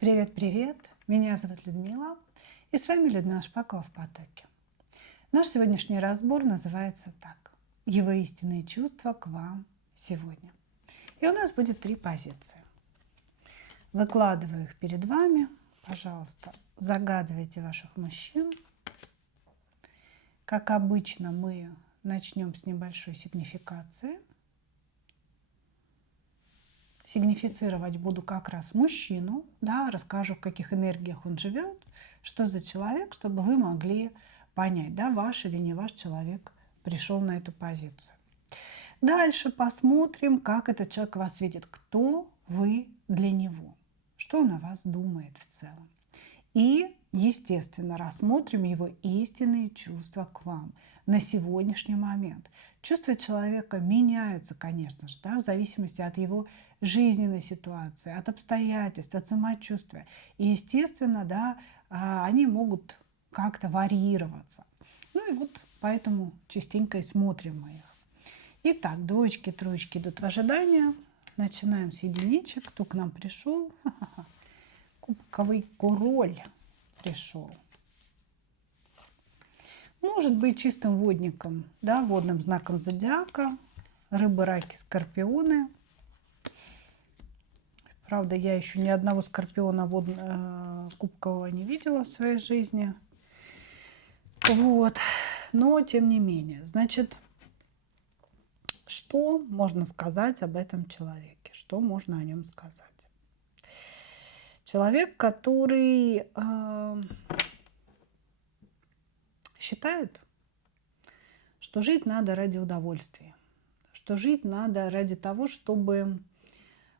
Привет, привет! Меня зовут Людмила, и с вами Людмила Шпакова в потоке. Наш сегодняшний разбор называется так: Его истинные чувства к вам сегодня. И у нас будет 3 позиции. Выкладываю их перед вами. Пожалуйста, загадывайте ваших мужчин. Как обычно, мы начнем с небольшой сигнификации. Сигнифицировать буду как раз мужчину, да, расскажу, в каких энергиях он живет, что за человек, чтобы вы могли понять, да, ваш или не ваш человек пришел на эту позицию. Дальше посмотрим, как этот человек вас видит, кто вы для него, что он о вас думает в целом. И, естественно, рассмотрим его истинные чувства к вам на сегодняшний момент. Чувства человека меняются, конечно же, да, в зависимости от его жизненной ситуации, от обстоятельств, от самочувствия. И, естественно, да, они могут как-то варьироваться. Ну и вот поэтому частенько и смотрим мы их. Итак, двоечки, троечки идут в ожидание. Начинаем с единичек. Кто к нам пришел? Кубковый король пришел. Может быть чистым водником, да, водным знаком зодиака. Рыбы, раки, скорпионы. Правда, я еще ни одного скорпиона кубкового не видела в своей жизни. Вот. Но, тем не менее, значит, что можно сказать об этом человеке? Что можно о нем сказать? Человек, который считает, что жить надо ради удовольствия, что жить надо ради того, чтобы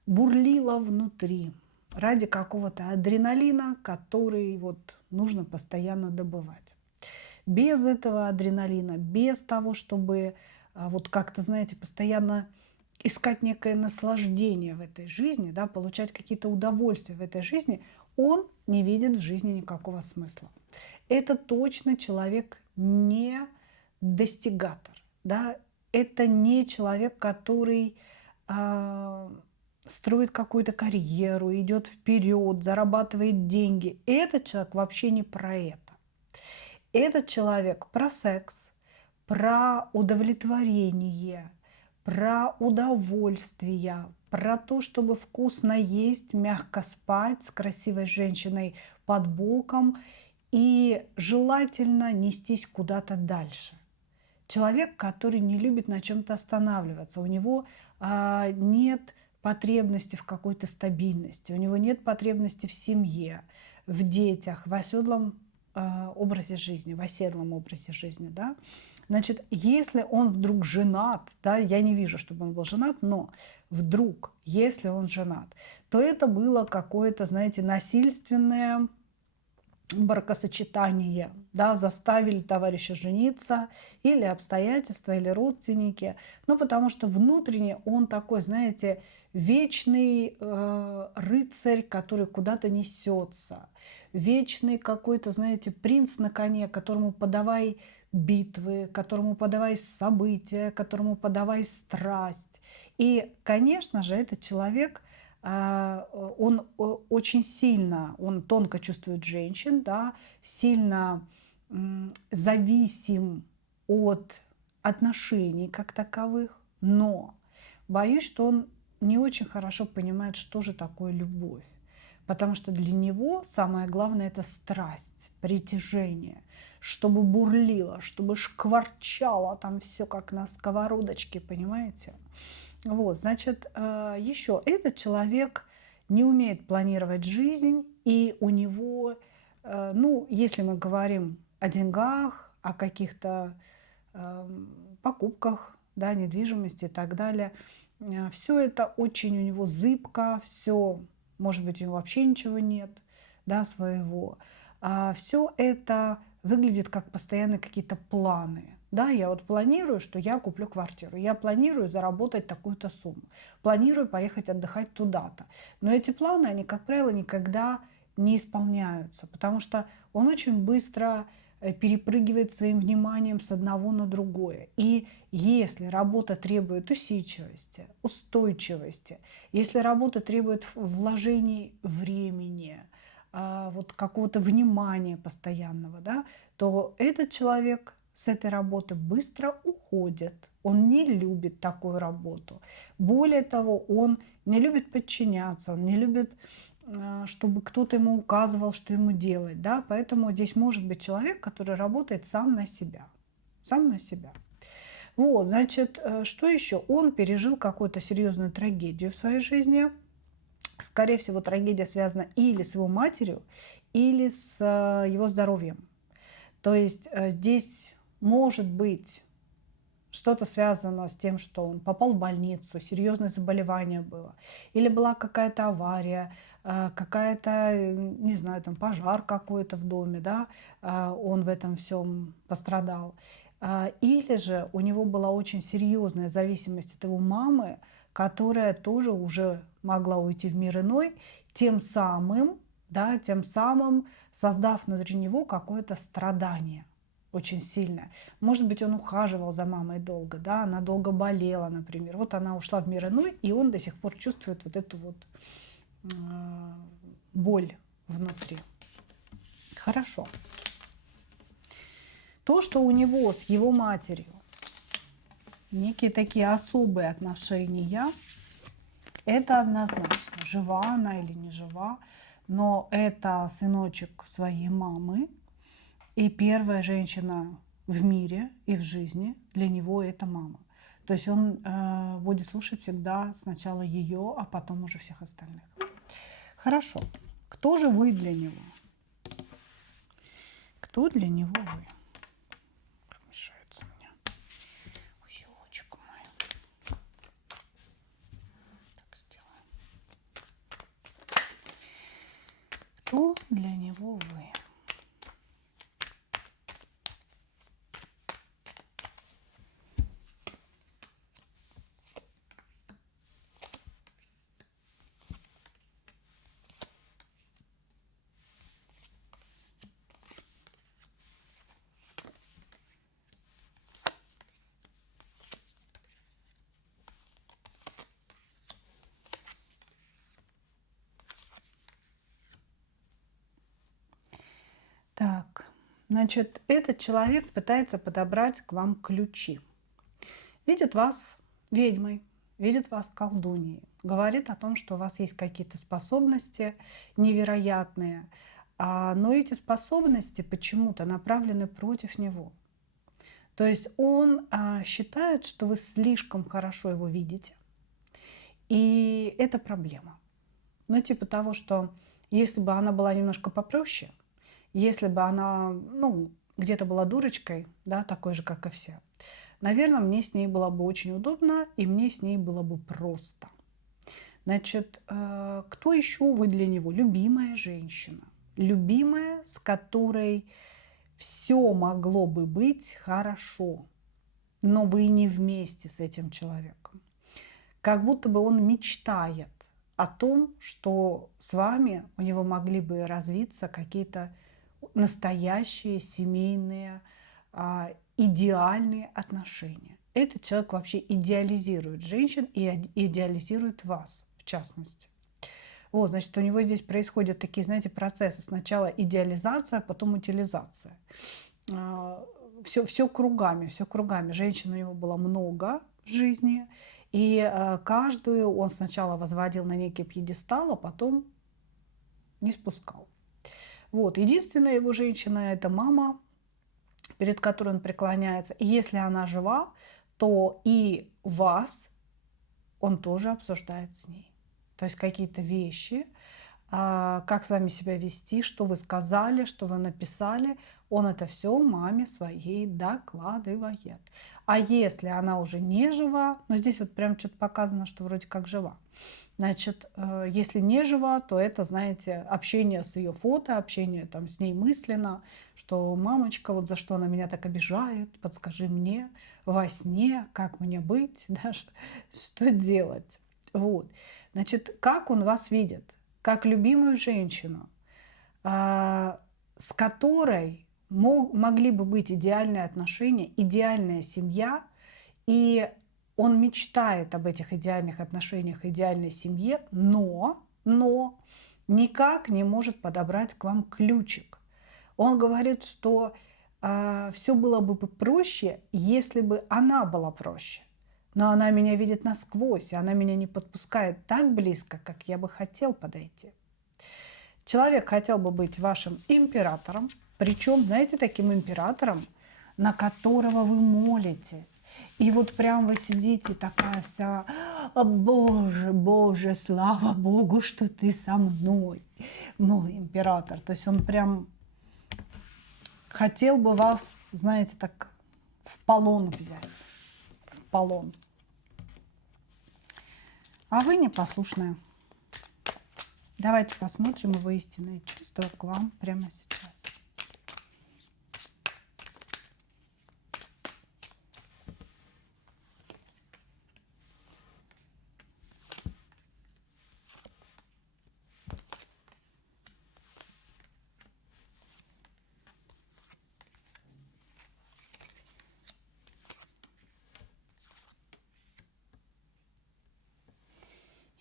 бурлило внутри, ради какого-то адреналина, который вот нужно постоянно добывать. Без этого адреналина, без того, чтобы вот как-то, знаете, постоянно искать некое наслаждение в этой жизни, да, получать какие-то удовольствия в этой жизни, он не видит в жизни никакого смысла. Это точно человек не достигатор, да, это не человек, который строит какую-то карьеру, идет вперед, зарабатывает деньги. Этот человек вообще не про это. Этот человек про секс, про удовлетворение, про удовольствие, про то, чтобы вкусно есть, мягко спать с красивой женщиной под боком и желательно нестись куда-то дальше. Человек, который не любит на чем-то останавливаться, у него нет потребности в какой-то стабильности, у него нет потребности в семье, в детях, в оседлом образе жизни, в оседлом образе жизни, да. Значит, если он вдруг женат, да, я не вижу, чтобы он был женат, но вдруг, если он женат, то это было какое-то, знаете, насильственное бракосочетание, да, заставили товарища жениться, или обстоятельства, или родственники, ну, потому что внутренне он такой, знаете, вечный рыцарь, который куда-то несется, вечный какой-то, знаете, принц на коне, которому подавай битвы, которому подавай события, которому подавай страсть. И, конечно же, этот человек, он очень сильно, он тонко чувствует женщин, да, сильно зависим от отношений как таковых, но боюсь, что он не очень хорошо понимает, что же такое любовь. Потому что для него самое главное – это страсть, притяжение, чтобы бурлило, чтобы шкварчало там все как на сковородочке, понимаете? Вот, значит, еще этот человек не умеет планировать жизнь, и у него, ну, если мы говорим о деньгах, о каких-то покупках, да, недвижимости и так далее, все это очень у него зыбко, все, может быть, у него вообще ничего нет, да, своего. Все это выглядит как постоянно какие-то планы. Да, я вот планирую, что я куплю квартиру, я планирую заработать такую-то сумму, планирую поехать отдыхать туда-то. Но эти планы, они, как правило, никогда не исполняются, потому что он очень быстро перепрыгивает своим вниманием с одного на другое. И если работа требует усидчивости, устойчивости, если работа требует вложений времени, вот какого-то внимания постоянного, да, то этот человек с этой работы быстро уходит. Он не любит такую работу. Более того, он не любит подчиняться, он не любит, чтобы кто-то ему указывал, что ему делать. Да? Поэтому здесь может быть человек, который работает сам на себя. Сам на себя. Вот, значит, что еще? Он пережил какую-то серьезную трагедию в своей жизни. Скорее всего, трагедия связана или с его матерью, или с его здоровьем. То есть здесь может быть что-то связано с тем, что он попал в больницу, серьезное заболевание было, или была какая-то авария, какая-то, не знаю, там пожар какой-то в доме, да, он в этом всем пострадал. Или же у него была очень серьезная зависимость от его мамы, которая тоже уже могла уйти в мир иной, тем самым, да, тем самым создав внутри него какое-то страдание очень сильное. Может быть, он ухаживал за мамой долго, да, она долго болела, например. Вот она ушла в мир иной, и он до сих пор чувствует вот эту вот боль внутри. Хорошо. То, что у него с его матерью некие такие особые отношения, это однозначно. Жива она или не жива, но это сыночек своей мамы. И первая женщина в мире и в жизни для него это мама. То есть он будет слушать всегда сначала ее, а потом уже всех остальных. Хорошо. Кто же вы для него? Кто для него вы? Мешается мне. Ой, елочка моя. Так сделаем. Кто для него вы? Так, значит, этот человек пытается подобрать к вам ключи. Видит вас ведьмой, видит вас колдуньей, говорит о том, что у вас есть какие-то способности невероятные, но эти способности почему-то направлены против него. То есть он считает, что вы слишком хорошо его видите, и это проблема. Ну, типа того, что если бы она была немножко попроще, если бы она, ну, где-то была дурочкой, да, такой же, как и все, наверное, мне с ней было бы очень удобно, и мне с ней было бы просто. Значит, кто еще вы для него? Любимая женщина. Любимая, с которой все могло бы быть хорошо, но вы не вместе с этим человеком. Как будто бы он мечтает о том, что с вами у него могли бы развиться какие-то настоящие семейные идеальные отношения. Этот человек вообще идеализирует женщин и идеализирует вас, в частности. Вот, значит, у него здесь происходят такие, знаете, процессы. Сначала идеализация, потом утилизация. Все кругами, все кругами. Женщин у него было много в жизни, и каждую он сначала возводил на некий пьедестал, а потом не спускал. Вот, единственная его женщина – это мама, перед которой он преклоняется. И если она жива, то и вас он тоже обсуждает с ней. То есть какие-то вещи, как с вами себя вести, что вы сказали, что вы написали, он это все маме своей докладывает. А если она уже не жива, но здесь вот прям что-то показано, что вроде как жива. Значит, если не жива, то это, знаете, общение с ее фото, общение там с ней мысленно, что мамочка, вот за что она меня так обижает, подскажи мне во сне, как мне быть, да, что делать. Вот. Значит, как он вас видит? Как любимую женщину, с которой могли бы быть идеальные отношения, идеальная семья, и он мечтает об этих идеальных отношениях, идеальной семье, но никак не может подобрать к вам ключик. Он говорит, что все было бы проще, если бы она была проще. Но она меня видит насквозь, и она меня не подпускает так близко, как я бы хотел подойти. Человек хотел бы быть вашим императором, причем, знаете, таким императором, на которого вы молитесь. И вот прям вы сидите такая вся: «О, Боже, Боже, слава Богу, что ты со мной, мой император». То есть он прям хотел бы вас, знаете, так в полон взять. В полон. А вы непослушная. Давайте посмотрим его истинные чувства к вам прямо сейчас.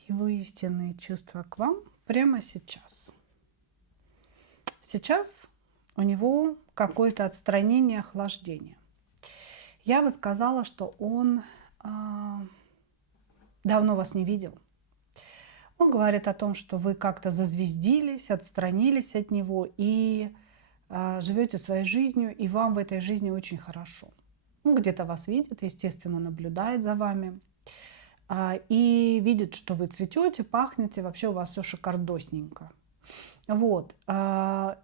Его истинные чувства к вам прямо сейчас. Сейчас у него какое-то отстранение, охлаждение. Я бы сказала, что он давно вас не видел. Он говорит о том, что вы как-то зазвездились, отстранились от него и живете своей жизнью, и вам в этой жизни очень хорошо. Он где-то вас видит, естественно, наблюдает за вами. И видит, что вы цветете, пахнете, вообще у вас все шикардосненько. Вот. Но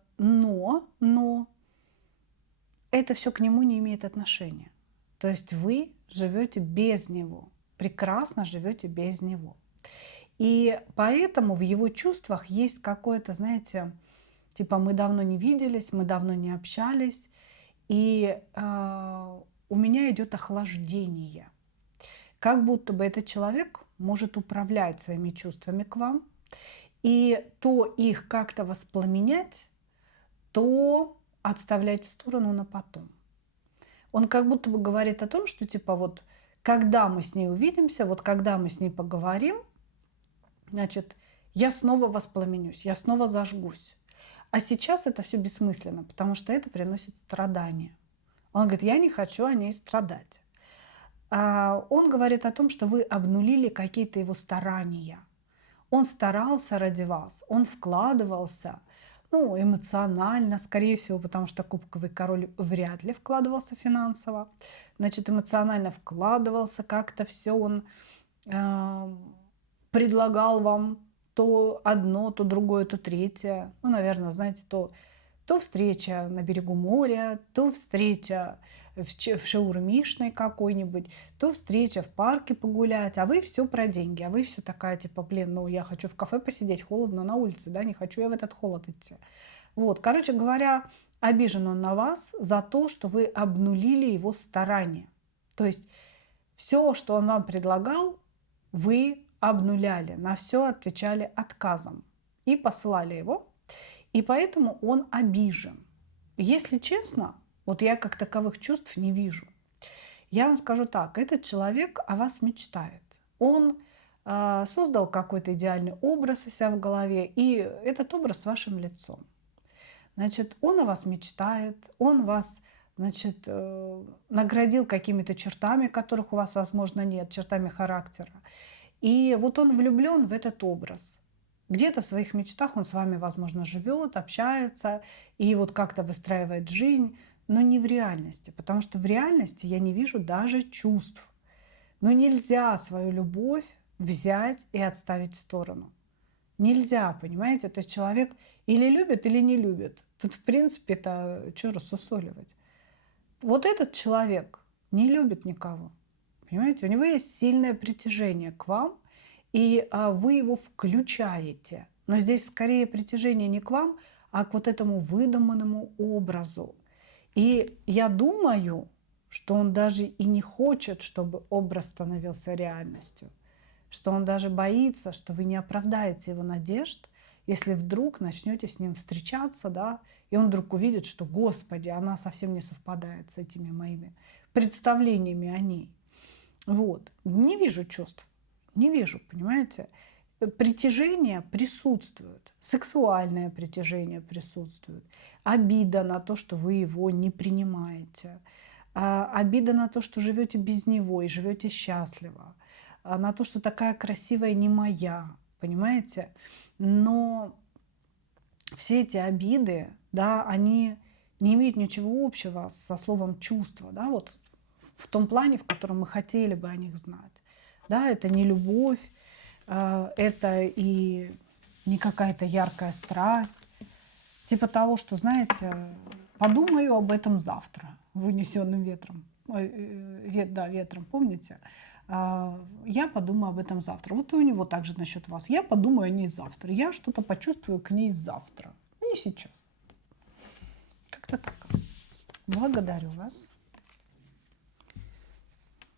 это все к нему не имеет отношения. То есть вы живете без него, прекрасно живете без него. И поэтому в его чувствах есть какое-то, знаете, типа мы давно не виделись, мы давно не общались, и у меня идет охлаждение. Как будто бы этот человек может управлять своими чувствами к вам, и то их как-то воспламенять, то отставлять в сторону на потом. Он как будто бы говорит о том, что типа вот когда мы с ней увидимся, вот когда мы с ней поговорим, значит, я снова воспламенюсь, я снова зажгусь. А сейчас это все бессмысленно, потому что это приносит страдания. Он говорит, я не хочу о ней страдать. Он говорит о том, что вы обнулили какие-то его старания. Он старался ради вас, он вкладывался, эмоционально, скорее всего, потому что кубковый король вряд ли вкладывался финансово. Значит, эмоционально вкладывался, как-то все он предлагал вам то одно, то другое, то третье. Наверное, знаете, то встреча на берегу моря, то встреча в шаурмишной какой-нибудь, то встреча в парке погулять, а вы все про деньги, а вы все такая, типа, блин, я хочу в кафе посидеть, холодно на улице, да, не хочу я в этот холод идти. Вот, короче говоря, обижен он на вас за то, что вы обнулили его старания. То есть все, что он вам предлагал, вы обнуляли, на все отвечали отказом и посылали его, и поэтому он обижен. Если честно, вот я как таковых чувств не вижу. Я вам скажу так, этот человек о вас мечтает. Он создал какой-то идеальный образ у себя в голове, и этот образ с вашим лицом. Значит, он о вас мечтает, он вас, значит, наградил какими-то чертами, которых у вас, возможно, нет, чертами характера. И вот он влюблен в этот образ. Где-то в своих мечтах он с вами, возможно, живет, общается и вот как-то выстраивает жизнь, но не в реальности, потому что в реальности я не вижу даже чувств. Но нельзя свою любовь взять и отставить в сторону. Нельзя, понимаете? То есть человек или любит, или не любит. Тут, в принципе, это что рассусоливать. Вот этот человек не любит никого. Понимаете? У него есть сильное притяжение к вам, и вы его включаете. Но здесь скорее притяжение не к вам, а к вот этому выдуманному образу. И я думаю, что он даже и не хочет, чтобы образ становился реальностью. Что он даже боится, что вы не оправдаете его надежд, если вдруг начнете с ним встречаться, да, и он вдруг увидит, что, Господи, она совсем не совпадает с этими моими представлениями о ней. Вот. Не вижу чувств. Не вижу, понимаете? притяжение присутствует, сексуальное притяжение присутствует, обида на то, что вы его не принимаете, обида на то, что живете без него и живете счастливо, на то, что такая красивая не моя, понимаете? Но все эти обиды, да, они не имеют ничего общего со словом чувство, да, вот в том плане, в котором мы хотели бы о них знать. Да, это не любовь, это и не какая-то яркая страсть. Типа того, что, знаете, подумаю об этом завтра, вынесенным ветром. Да, ветром, помните? Я подумаю об этом завтра. Вот и у него также насчет вас. Я подумаю о ней завтра. Я что-то почувствую к ней завтра. Не сейчас. Как-то так. Благодарю вас.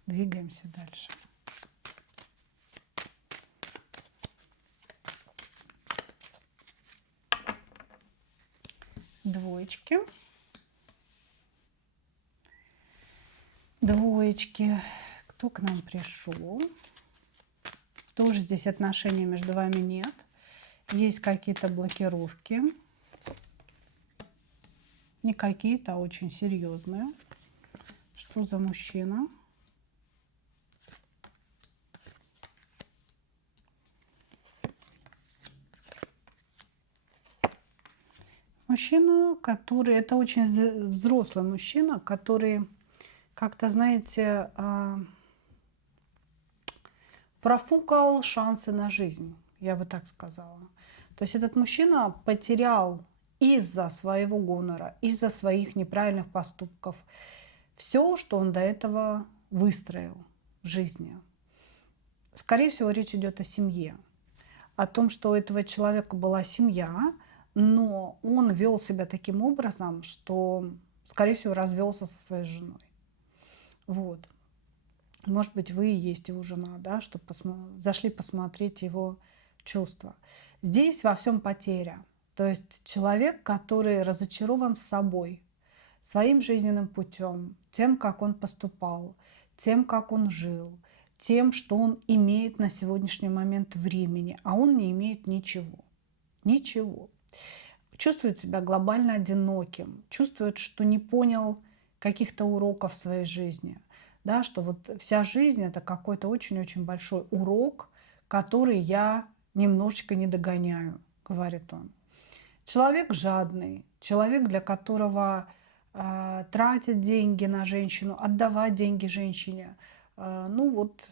Двигаемся дальше. Двоечки. Двоечки. Кто к нам пришел? Тоже здесь отношений между вами нет. Есть какие-то блокировки. Не какие-то, а очень серьезные. Что за мужчина? Мужчина, который... Это очень взрослый мужчина, который как-то, знаете, профукал шансы на жизнь, я бы так сказала. То есть этот мужчина потерял из-за своего гонора, из-за своих неправильных поступков все, что он до этого выстроил в жизни. Скорее всего, речь идет о семье, о том, что у этого человека была семья, но он вел себя таким образом, что, скорее всего, развелся со своей женой. Вот. Может быть, вы и есть его жена, да, чтобы зашли посмотреть его чувства. Здесь во всем потеря. То есть человек, который разочарован собой, своим жизненным путем, тем, как он поступал, тем, как он жил, тем, что он имеет на сегодняшний момент времени, а он не имеет ничего. Ничего. Чувствует себя глобально одиноким, чувствует, что не понял каких-то уроков в своей жизни. Да, что вот вся жизнь – это какой-то очень-очень большой урок, который я немножечко не догоняю, говорит он. Человек жадный, человек, для которого тратить деньги на женщину, отдавать деньги женщине, ну вот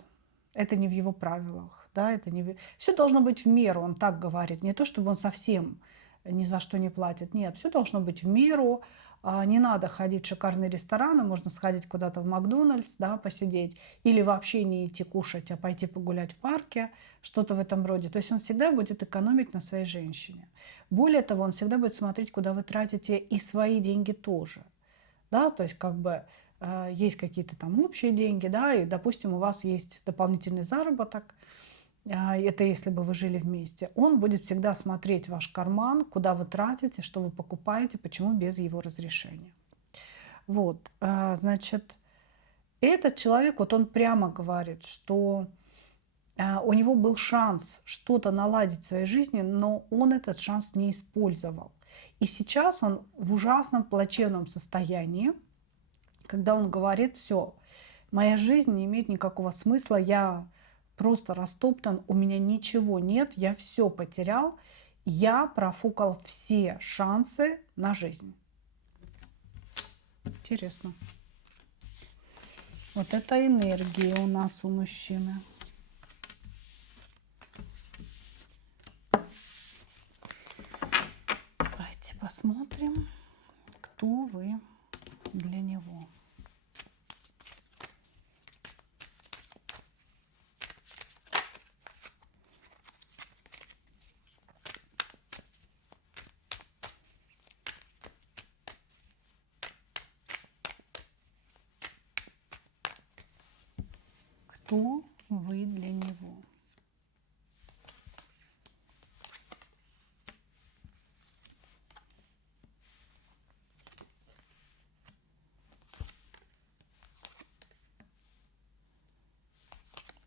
это не в его правилах. Да, это не... Все должно быть в меру, он так говорит. Не то, чтобы он совсем ни за что не платит. Нет, все должно быть в меру. Не надо ходить в шикарные рестораны, можно сходить куда-то в Макдональдс, да, посидеть, или вообще не идти кушать, а пойти погулять в парке, что-то в этом роде. То есть он всегда будет экономить на своей женщине. Более того, он всегда будет смотреть, куда вы тратите и свои деньги тоже. Да, то есть как бы есть какие-то там общие деньги, да, и, допустим, у вас есть дополнительный заработок, это если бы вы жили вместе, он будет всегда смотреть ваш карман, куда вы тратите, что вы покупаете, почему без его разрешения. Вот, значит, этот человек, вот он прямо говорит, что у него был шанс что-то наладить в своей жизни, но он этот шанс не использовал. И сейчас он в ужасном плачевном состоянии, когда он говорит: все, моя жизнь не имеет никакого смысла, я просто растоптан, у меня ничего нет, я все потерял, я профукал все шансы на жизнь. Интересно. Вот это энергия у нас у мужчины. Давайте посмотрим, кто вы для него. Кто вы для него?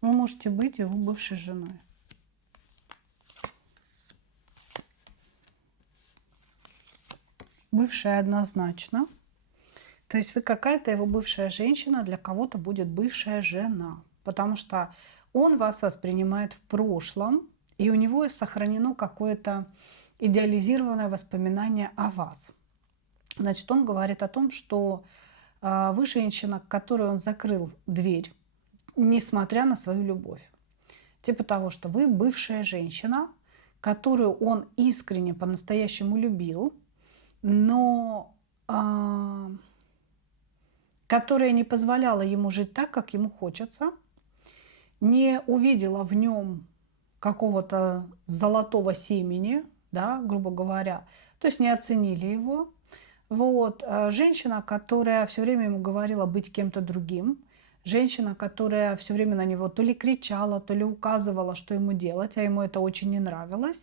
Вы можете быть его бывшей женой. бывшая однозначно. То есть вы какая-то его бывшая женщина, для кого-то будет бывшая жена. Потому что он вас воспринимает в прошлом, и у него сохранено какое-то идеализированное воспоминание о вас. Значит, он говорит о том, что вы женщина, к которой он закрыл дверь, несмотря на свою любовь. Типа того, что вы бывшая женщина, которую он искренне по-настоящему любил, но которая не позволяла ему жить так, как ему хочется, не увидела в нем какого-то золотого семени, да, грубо говоря, то есть не оценили его. Вот. Женщина, которая все время ему говорила быть кем-то другим, женщина, которая все время на него то ли кричала, то ли указывала, что ему делать, а ему это очень не нравилось,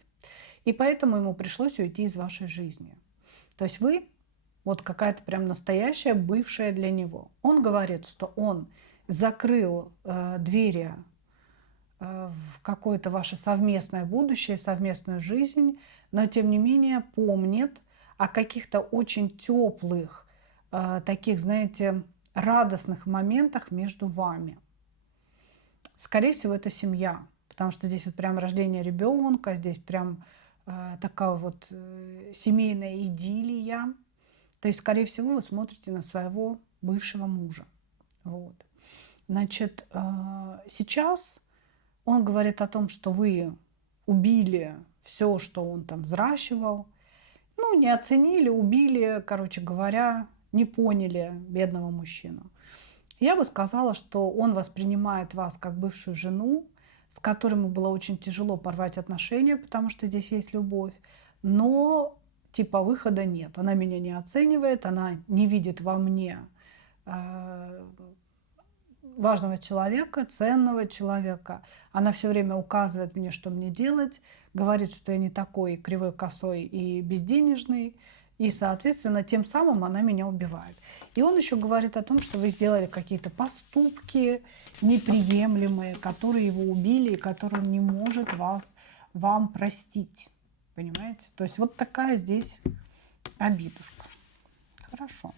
и поэтому ему пришлось уйти из вашей жизни. То есть вы вот какая-то прям настоящая бывшая для него. Он говорит, что он закрыл двери в какое-то ваше совместное будущее, совместную жизнь, но тем не менее помнит о каких-то очень теплых, таких, знаете, радостных моментах между вами. Скорее всего, это семья, потому что здесь вот прям рождение ребенка, здесь прям такая вот семейная идиллия. То есть, скорее всего, вы смотрите на своего бывшего мужа. Вот. Значит, сейчас он говорит о том, что вы убили все, что он там взращивал. Ну, не оценили, убили, короче говоря, не поняли бедного мужчину. Я бы сказала, что он воспринимает вас как бывшую жену, с которой ему было очень тяжело порвать отношения, потому что здесь есть любовь. Но типа выхода нет. Она меня не оценивает, она не видит во мне важного человека, ценного человека. Она все время указывает мне, что мне делать, говорит, что я не такой кривой, косой и безденежный. И, соответственно, тем самым она меня убивает. И он еще говорит о том, что вы сделали какие-то поступки неприемлемые, которые его убили и которые он не может вам простить. Понимаете? То есть вот такая здесь обидушка. Хорошо.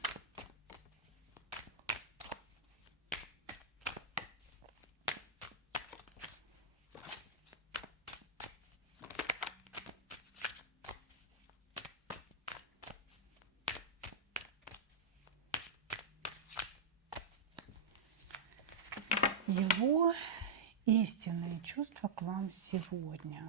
Его истинные чувства к вам сегодня.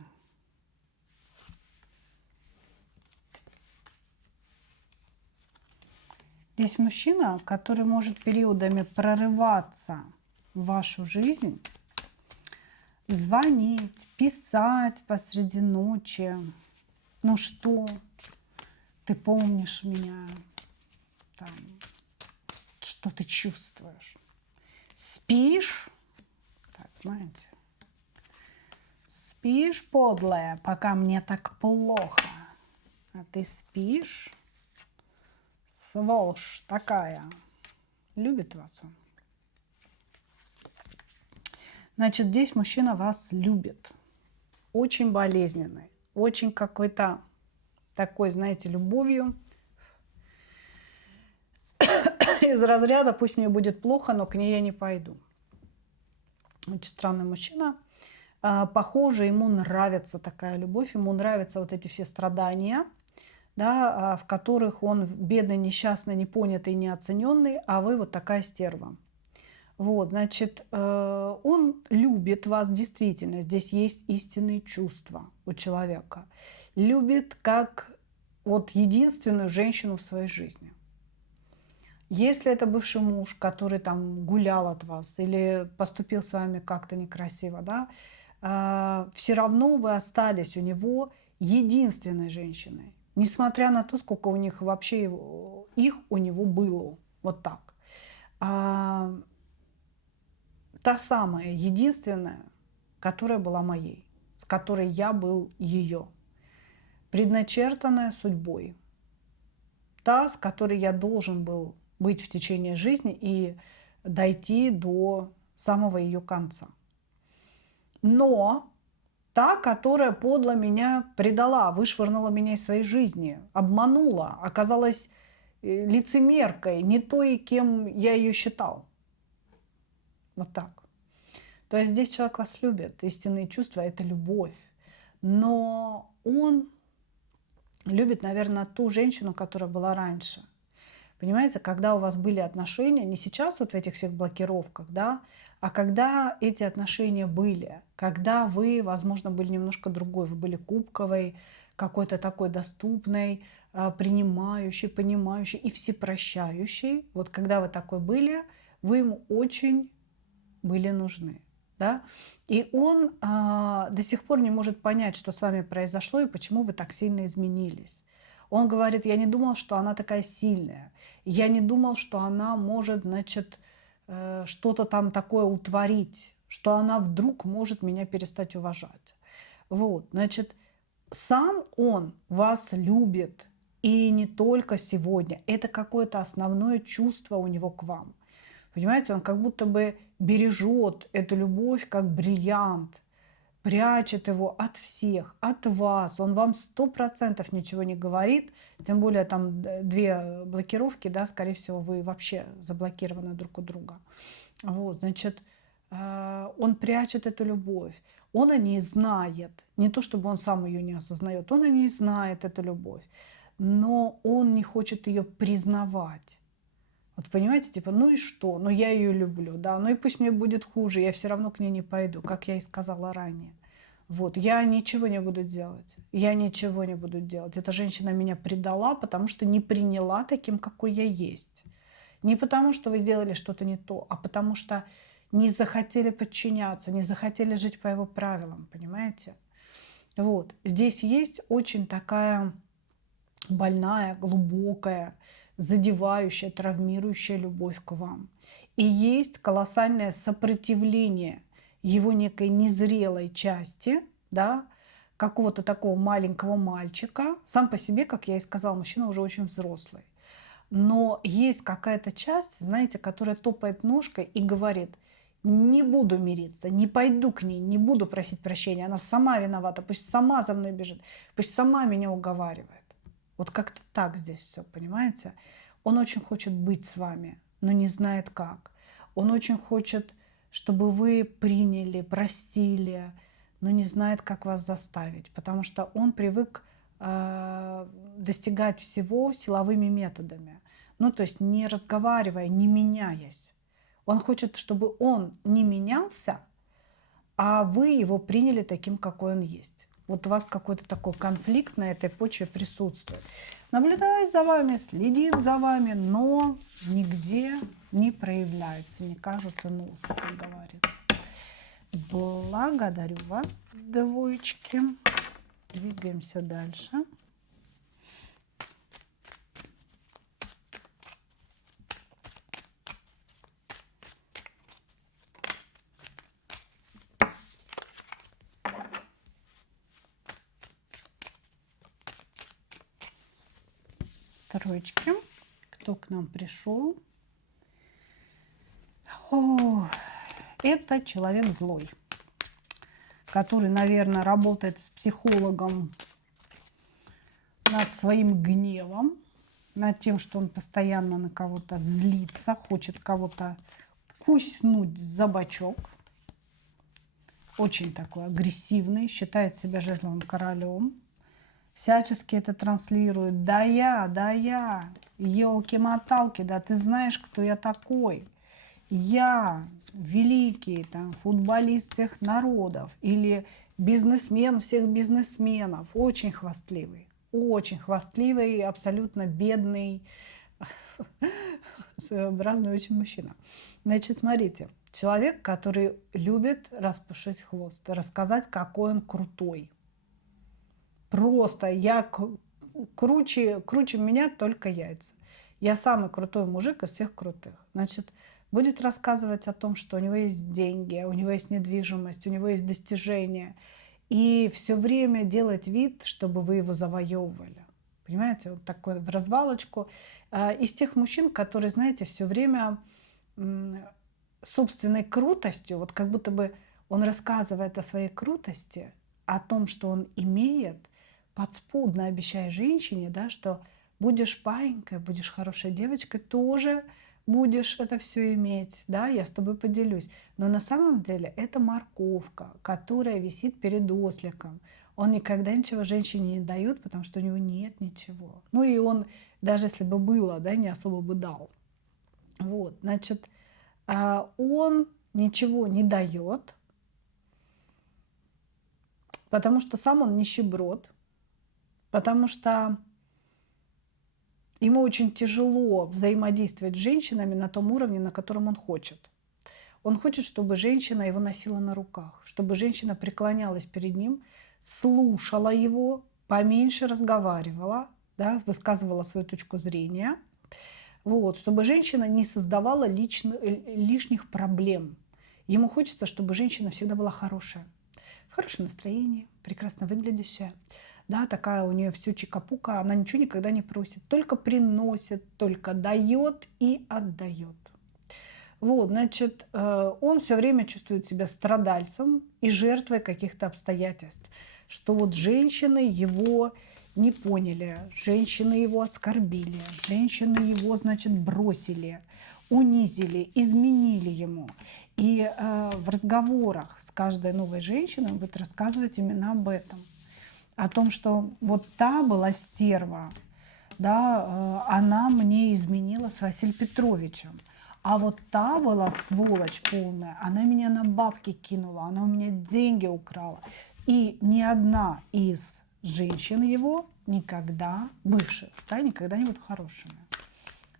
Здесь мужчина, который может периодами прорываться в вашу жизнь, звонить, писать посреди ночи. Ну что, ты помнишь меня? Там, что ты чувствуешь? Спишь? Так, знаете. Спишь, подлая, пока мне так плохо. А ты спишь? Сволочь такая. Любит вас он. Значит, здесь мужчина вас любит. Очень болезненный. Очень какой-то такой, знаете, любовью. Из разряда «пусть мне будет плохо, но к ней я не пойду». Очень странный мужчина. Похоже, ему нравится такая любовь, ему нравятся вот эти все страдания, да, в которых он бедный, несчастный, непонятый, неоцененный, а вы вот такая стерва. Вот, значит, он любит вас действительно. Здесь есть истинные чувства у человека. Любит как вот единственную женщину в своей жизни. Если это бывший муж, который там гулял от вас или поступил с вами как-то некрасиво, да, все равно вы остались у него единственной женщиной. Несмотря на то, сколько у них вообще их у него было. Вот так. Та самая единственная, которая была моей, с которой я был ее. Предначертанная судьбой. Та, с которой я должен был быть в течение жизни и дойти до самого ее конца. Но та, которая подло меня предала, вышвырнула меня из своей жизни, обманула, оказалась лицемеркой, не той, кем я ее считал. Вот так. То есть здесь человек вас любит, истинные чувства – это любовь. Но он любит, наверное, ту женщину, которая была раньше. Понимаете, когда у вас были отношения, не сейчас вот в этих всех блокировках, да, а когда эти отношения были, когда вы, возможно, были немножко другой, вы были кубковой, какой-то такой доступной, принимающей, понимающей и всепрощающей. Вот когда вы такой были, вы ему очень были нужны. Да? И он до сих пор не может понять, что с вами произошло и почему вы так сильно изменились. Он говорит, я не думал, что она такая сильная. Я не думал, что она может, значит, что-то там такое утворить, что она вдруг может меня перестать уважать. Вот, значит, сам он вас любит, и не только сегодня. Это какое-то основное чувство у него к вам. Понимаете, он как будто бы бережет эту любовь как бриллиант, прячет его от всех, от вас. Он вам 100% ничего не говорит, тем более там 2 блокировки, да, скорее всего, вы вообще заблокированы друг у друга. Вот, значит, он прячет эту любовь. Он о ней знает. Не то, чтобы он сам ее не осознает. Он о ней знает, эту любовь. Но он не хочет ее признавать. Вот понимаете, типа, ну и что? Ну я ее люблю, да, ну и пусть мне будет хуже, я все равно к ней не пойду, как я и сказала ранее. Вот, я ничего не буду делать, я ничего не буду делать. Эта женщина меня предала, потому что не приняла таким, какой я есть. Не потому, что вы сделали что-то не то, а потому что не захотели подчиняться, не захотели жить по его правилам, понимаете? Вот, здесь есть очень такая больная, глубокая, задевающая, травмирующая любовь к вам. И есть колоссальное сопротивление его некой незрелой части, да, какого-то такого маленького мальчика. Сам по себе, как я и сказала, мужчина уже очень взрослый. Но есть какая-то часть, знаете, которая топает ножкой и говорит, не буду мириться, не пойду к ней, не буду просить прощения, она сама виновата, пусть сама за мной бежит, пусть сама меня уговаривает. Вот как-то так здесь все, понимаете? Он очень хочет быть с вами, но не знает как. Он очень хочет, чтобы вы приняли, простили, но не знает, как вас заставить, потому что он привык достигать всего силовыми методами. Ну, то есть не разговаривая, не меняясь. Он хочет, чтобы он не менялся, а вы его приняли таким, какой он есть. Вот у вас какой-то такой конфликт на этой почве присутствует. Наблюдает за вами, следит за вами, но нигде не проявляется, не кажут и носа, как говорится. Благодарю вас, двоечки. Двигаемся дальше. Троечки. Кто к нам пришел? О, это человек злой, который, наверное, работает с психологом над своим гневом, над тем, что он постоянно на кого-то злится, хочет кого-то куснуть за бочок. Очень такой агрессивный, считает себя жезловым королем. Всячески это транслирует. Да я, елки-моталки, да ты знаешь, кто я такой. Я великий там, футболист всех народов или бизнесмен всех бизнесменов. Очень хвастливый, абсолютно бедный, своеобразный очень мужчина. Значит, смотрите, человек, который любит распушить хвост, рассказать, какой он крутой. Просто я круче меня только яйца. Я самый крутой мужик из всех крутых. Значит, будет рассказывать о том, что у него есть деньги, у него есть недвижимость, у него есть достижения. И все время делать вид, чтобы вы его завоевывали. Понимаете, вот такой в развалочку. Из тех мужчин, которые, знаете, все время собственной крутостью, вот как будто бы он рассказывает о своей крутости, о том, что он имеет, подспудно обещая женщине, да, что будешь паинькой, будешь хорошей девочкой, тоже будешь это все иметь, да, я с тобой поделюсь. Но на самом деле это морковка, которая висит перед осликом. Он никогда ничего женщине не дает, потому что у него нет ничего. Ну и он, даже если бы было, да, не особо бы дал. Вот, значит, он ничего не дает, потому что сам он нищеброд, потому что ему очень тяжело взаимодействовать с женщинами на том уровне, на котором он хочет. Он хочет, чтобы женщина его носила на руках, чтобы женщина преклонялась перед ним, слушала его, поменьше разговаривала, да, высказывала свою точку зрения, вот, чтобы женщина не создавала лишних проблем. Ему хочется, чтобы женщина всегда была хорошая, в хорошем настроении, прекрасно выглядящая. Да, такая у нее все чика-пука, она ничего никогда не просит, только приносит, только дает и отдает. Вот, значит, он все время чувствует себя страдальцем и жертвой каких-то обстоятельств, что вот женщины его не поняли, женщины его оскорбили, женщины его, значит, бросили, унизили, изменили ему. И в разговорах с каждой новой женщиной он будет рассказывать именно об этом. О том, что вот та была стерва, да, она мне изменила с Василием Петровичем. А вот та была сволочь полная, она меня на бабки кинула, она у меня деньги украла. И ни одна из женщин его никогда, бывших, да, никогда не будут хорошими.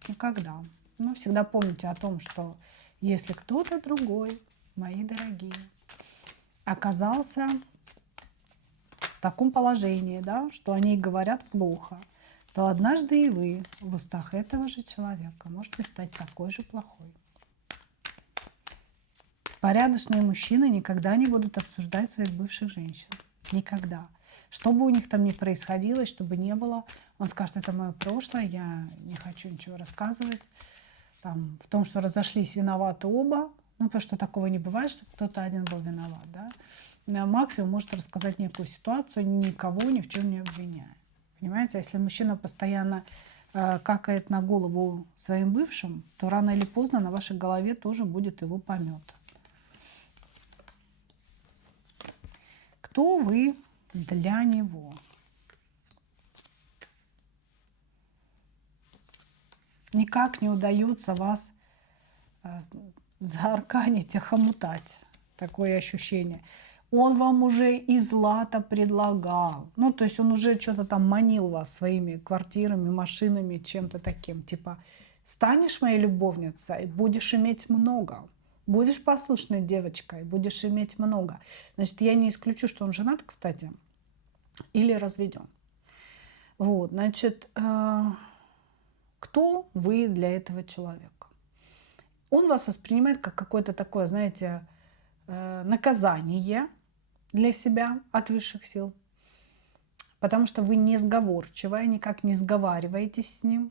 Никогда. Но всегда помните о том, что если кто-то другой, мои дорогие, оказался в таком положении, да, что они говорят плохо, то однажды и вы в устах этого же человека можете стать такой же плохой. Порядочные мужчины никогда не будут обсуждать своих бывших женщин. Никогда. Что бы у них там ни происходило, и что бы ни было, он скажет, это мое прошлое, я не хочу ничего рассказывать. Там, в том, что разошлись, виноваты оба. Ну, потому что такого не бывает, что кто-то один был виноват. Да? Максимум может рассказать некую ситуацию, никого ни в чем не обвиняя. Понимаете, если мужчина постоянно какает на голову своим бывшим, то рано или поздно на вашей голове тоже будет его помет. Кто вы для него? Никак не удается вас заарканить, охомутать. Такое ощущение. Он вам уже и злато предлагал. Ну, то есть он уже что-то там манил вас своими квартирами, машинами, чем-то таким. Типа, станешь моей любовницей, будешь иметь много. Будешь послушной девочкой, будешь иметь много. Значит, я не исключу, что он женат, кстати, или разведен. Вот, значит, кто вы для этого человека? Он вас воспринимает как какое-то такое, знаете, наказание для себя от высших сил, потому что вы несговорчивая, никак не сговариваетесь с ним,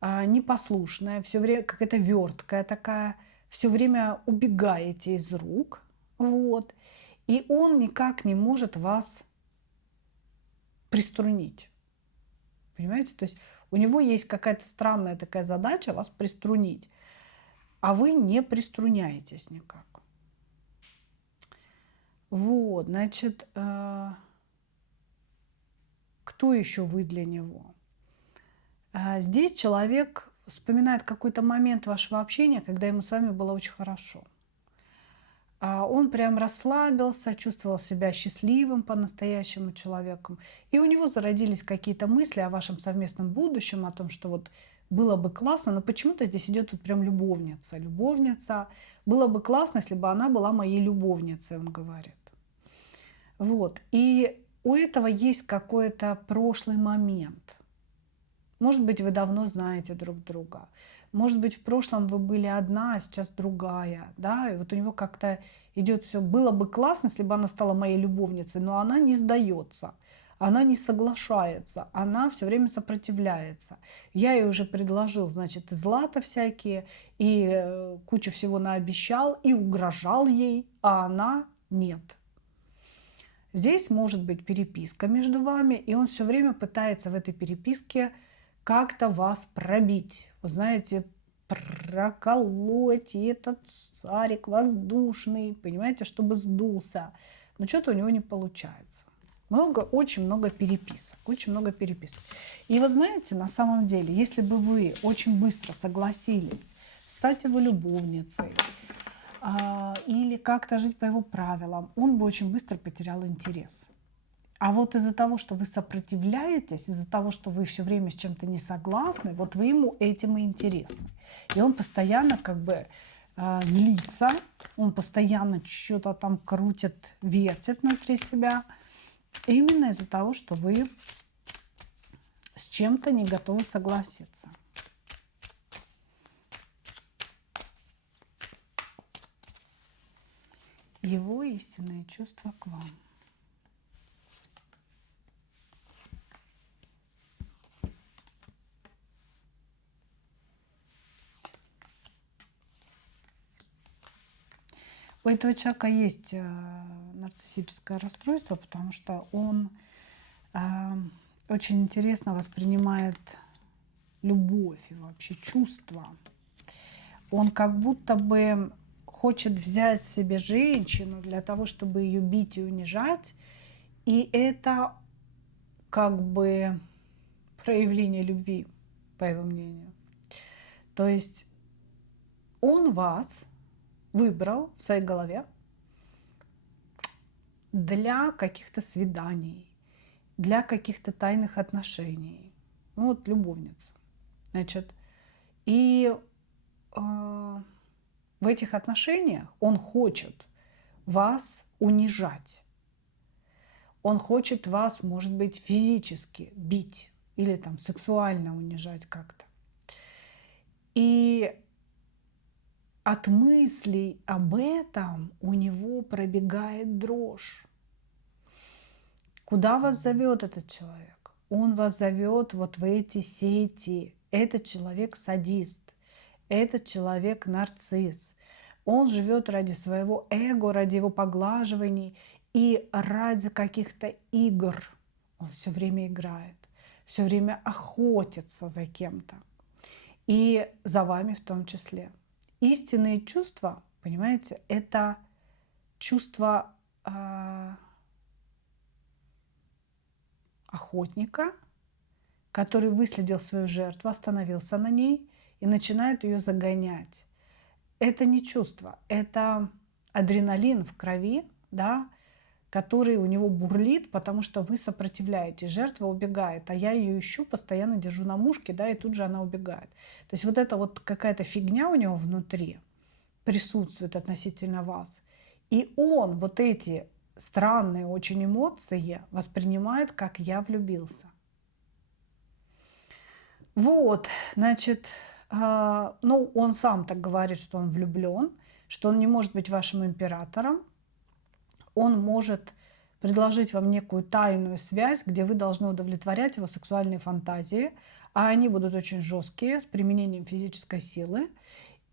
непослушная, все время какая-то верткая такая, все время убегаете из рук, вот, и он никак не может вас приструнить, понимаете, то есть у него есть какая-то странная такая задача вас приструнить, а вы не приструняетесь никак. Вот, значит, кто еще вы для него? Здесь человек вспоминает какой-то момент вашего общения, когда ему с вами было очень хорошо. Он прям расслабился, чувствовал себя счастливым по-настоящему человеком. И у него зародились какие-то мысли о вашем совместном будущем, о том, что вот было бы классно, но почему-то здесь идет вот прям любовница. Любовница. Было бы классно, если бы она была моей любовницей, он говорит. Вот. И у этого есть какой-то прошлый момент. Может быть, вы давно знаете друг друга. Может быть, в прошлом вы были одна, а сейчас другая. Да? И вот у него как-то идет все. Было бы классно, если бы она стала моей любовницей, но она не сдается. Она не соглашается, она все время сопротивляется. Я ей уже предложил, значит, и злато всякие, и кучу всего наобещал, и угрожал ей, а она нет. Здесь может быть переписка между вами, и он все время пытается в этой переписке как-то вас пробить. Вы знаете, проколоть, и этот шарик воздушный, понимаете, чтобы сдулся. Но что-то у него не получается. Очень много переписок, очень много переписок. И вот знаете, на самом деле, если бы вы очень быстро согласились стать его любовницей, или как-то жить по его правилам, он бы очень быстро потерял интерес. А вот из-за того, что вы сопротивляетесь, из-за того, что вы все время с чем-то не согласны, вот вы ему этим и интересны. И он постоянно как бы злится, он постоянно что-то там крутит, вертит внутри себя. Именно из-за того, что вы с чем-то не готовы согласиться. Его истинные чувства к вам. У этого человека есть нарциссическое расстройство, потому что он очень интересно воспринимает любовь и вообще чувства. Он как будто бы хочет взять себе женщину для того, чтобы ее бить и унижать. И это как бы проявление любви, по его мнению. То есть он вас выбрал в своей голове для каких-то свиданий, для каких-то тайных отношений. Ну, вот любовница. Значит, и в этих отношениях он хочет вас унижать. Он хочет вас, может быть, физически бить или там сексуально унижать как-то. И от мыслей об этом у него пробегает дрожь. Куда вас зовет этот человек? Он вас зовет вот в эти сети. Этот человек садист, этот человек нарцисс. Он живет ради своего эго, ради его поглаживаний и ради каких-то игр. Он все время играет, все время охотится за кем-то. И за вами в том числе. Истинные чувства, понимаете, это чувство охотника, который выследил свою жертву, остановился на ней и начинает ее загонять. Это не чувство, это адреналин в крови, да, который у него бурлит, потому что вы сопротивляетесь. Жертва убегает, а я ее ищу, постоянно держу на мушке, да, и тут же она убегает. То есть вот эта вот какая-то фигня у него внутри присутствует относительно вас. И он вот эти странные очень эмоции воспринимает, как «я влюбился». Вот, значит, ну, он сам так говорит, что он влюблен, что он не может быть вашим императором. Он может предложить вам некую тайную связь, где вы должны удовлетворять его сексуальные фантазии, а они будут очень жесткие, с применением физической силы.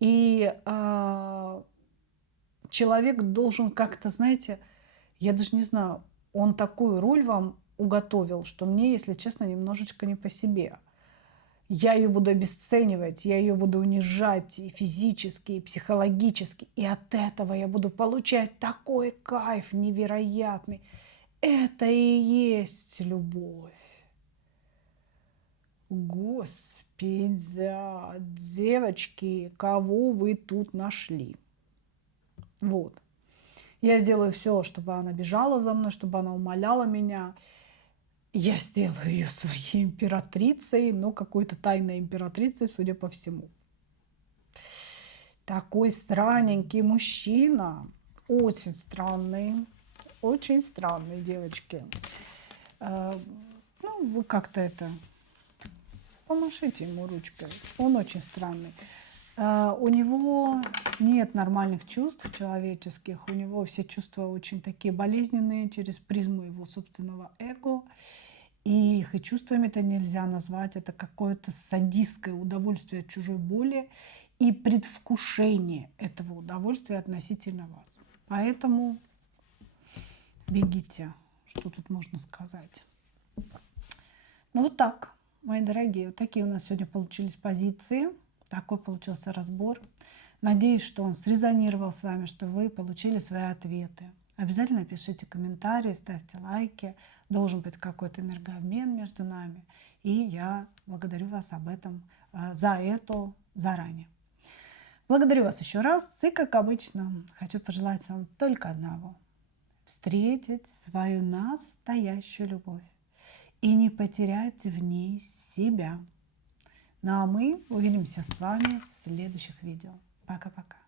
И человек должен как-то, знаете, я даже не знаю, он такую роль вам уготовил, что мне, если честно, немножечко не по себе. Я ее буду обесценивать, я ее буду унижать и физически, и психологически. И от этого я буду получать такой кайф невероятный. Это и есть любовь. Господи, девочки, кого вы тут нашли? Вот. Я сделаю все, чтобы она бежала за мной, чтобы она умоляла меня. Я сделаю ее своей императрицей, но какой-то тайной императрицей, судя по всему. Такой странненький мужчина. Очень странный, девочки. Ну, вы как-то это... Помашите ему ручкой. Он очень странный. У него нет нормальных чувств человеческих. У него все чувства очень такие болезненные через призму его собственного эго. И их и чувствами-то нельзя назвать. Это какое-то садистское удовольствие от чужой боли и предвкушение этого удовольствия относительно вас. Поэтому бегите. что тут можно сказать. Ну вот так, мои дорогие, вот такие у нас сегодня получились позиции. Такой получился разбор. Надеюсь, что он срезонировал с вами, что вы получили свои ответы. Обязательно пишите комментарии, ставьте лайки. Должен быть какой-то энергообмен между нами. И я благодарю вас об этом, за это заранее. Благодарю вас еще раз. И, как обычно, хочу пожелать вам только одного. Встретить свою настоящую любовь и не потерять в ней себя. Ну а мы увидимся с вами в следующих видео. Пока-пока.